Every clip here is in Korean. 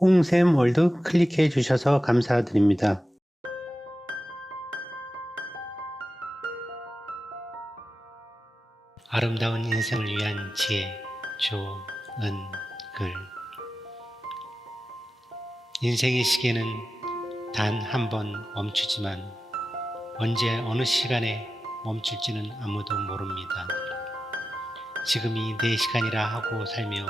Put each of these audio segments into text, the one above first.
홍샘 월드 클릭해 주셔서 감사드립니다. 아름다운 인생을 위한 지혜 조은글 인생의 시계는 단 한 번 멈추지만 언제 어느 시간에 멈출지는 아무도 모릅니다. 지금이 내 시간이라 하고 살며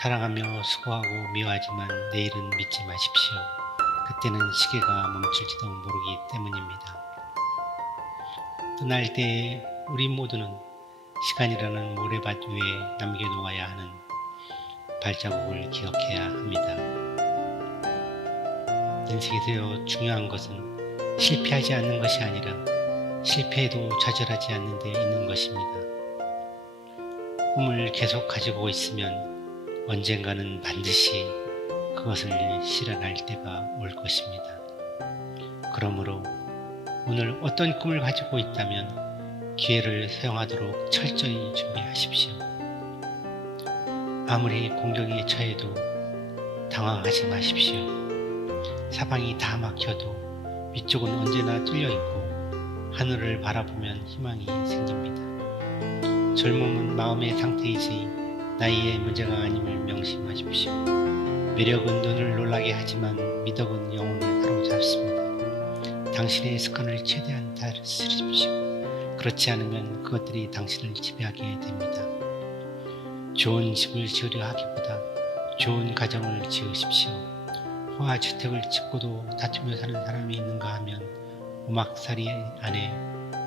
사랑하며 수고하고 미워하지만 내일은 믿지 마십시오. 그때는 시계가 멈출지도 모르기 때문입니다. 떠날 때 우리 모두는 시간이라는 모래밭 위에 남겨놓아야 하는 발자국을 기억해야 합니다. 인생에서 중요한 것은 실패하지 않는 것이 아니라 실패해도 좌절하지 않는 데 있는 것입니다. 꿈을 계속 가지고 있으면 언젠가는 반드시 그것을 실현할 때가 올 것입니다. 그러므로 오늘 어떤 꿈을 가지고 있다면 기회를 사용하도록 철저히 준비하십시오. 아무리 공격에 처해도 당황하지 마십시오. 사방이 다 막혀도 위쪽은 언제나 뚫려 있고 하늘을 바라보면 희망이 생깁니다. 젊음은 마음의 상태이지 나이의 문제가 아님을 명심하십시오. 매력은 눈을 놀라게 하지만 미덕은 영혼을 사로잡습니다. 당신의 습관을 최대한 다스리십시오. 그렇지 않으면 그것들이 당신을 지배하게 됩니다. 좋은 집을 지으려 하기보다 좋은 가정을 지으십시오. 호화 주택을 짓고도 다투며 사는 사람이 있는가 하면 오막살이 안에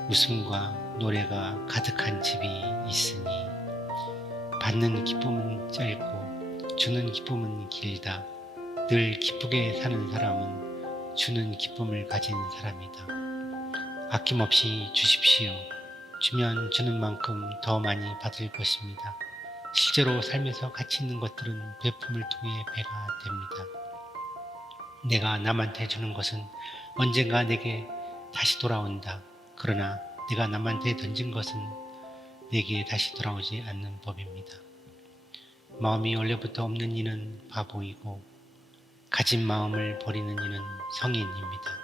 웃음과 노래가 가득한 집이 있으니 받는 기쁨은 짧고 주는 기쁨은 길다. 늘 기쁘게 사는 사람은 주는 기쁨을 가진 사람이다. 아낌없이 주십시오. 주면 주는 만큼 더 많이 받을 것입니다. 실제로 삶에서 가치 있는 것들은 베품을 통해 배가 됩니다. 내가 남한테 주는 것은 언젠가 내게 다시 돌아온다. 그러나 내가 남한테 던진 것은 내게 다시 돌아오지 않는 법입니다. 마음이 원래부터 없는 이는 바보이고 가진 마음을 버리는 이는 성인입니다.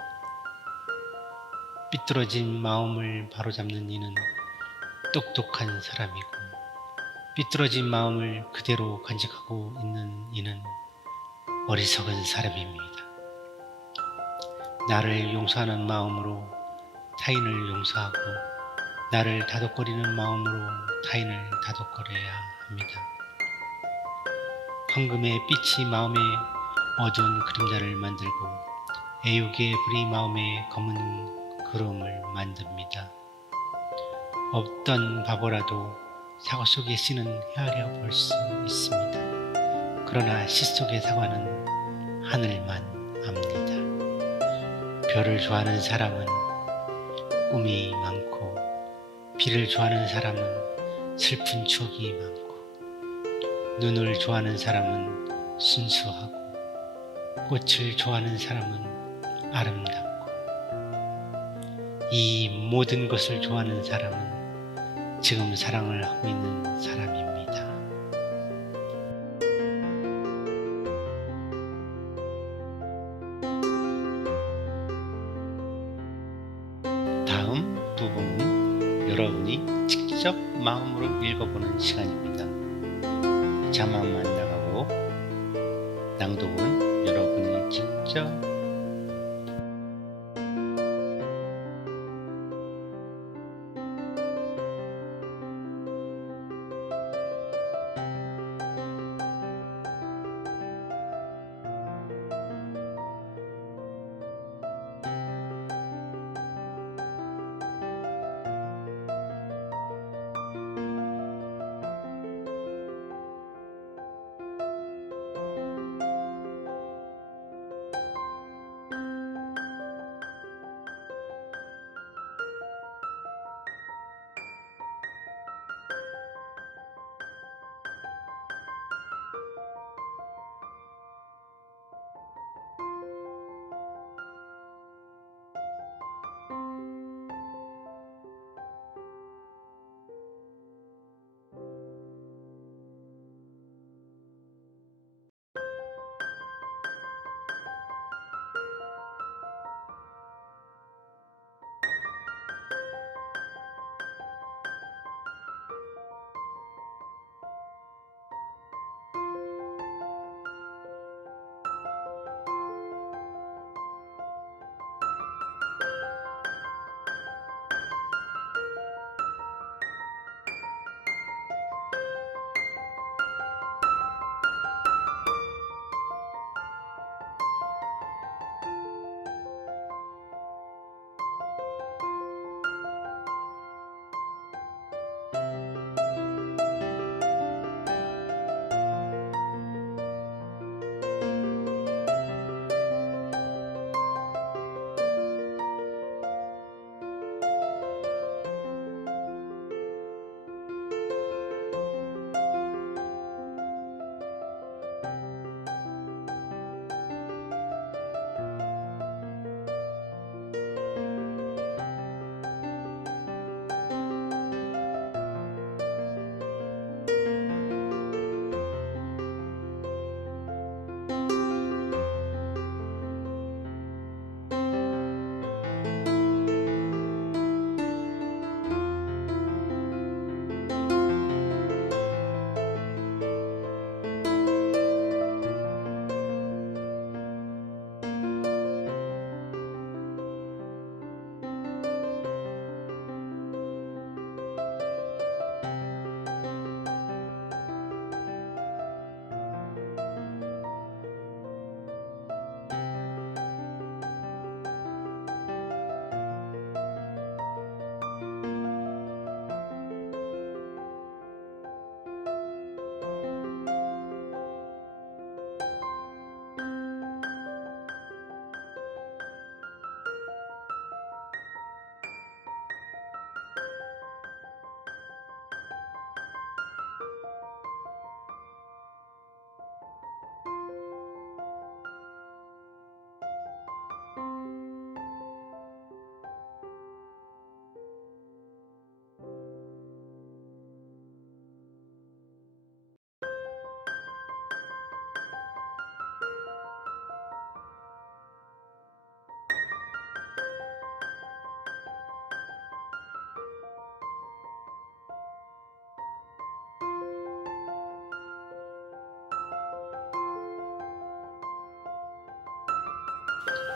삐뚤어진 마음을 바로잡는 이는 똑똑한 사람이고 삐뚤어진 마음을 그대로 간직하고 있는 이는 어리석은 사람입니다. 나를 용서하는 마음으로 타인을 용서하고 나를 다독거리는 마음으로 타인을 다독거려야 합니다. 황금의 빛이 마음에 어두운 그림자를 만들고 애육의 불이 마음에 검은 구름을 만듭니다. 없던 바보라도 사과 속에 씨는 헤아려 볼 수 있습니다. 그러나 씨 속의 사과는 하늘만 압니다. 별을 좋아하는 사람은 꿈이 많고 비를 좋아하는 사람은 슬픈 추억이 많고 눈을 좋아하는 사람은 순수하고 꽃을 좋아하는 사람은 아름답고 이 모든 것을 좋아하는 사람은 지금 사랑을 하고 있는 사람입니다. 여러분이 직접 마음으로 읽어보는 시간입니다. 자막만 나가고 낭독은 여러분이 직접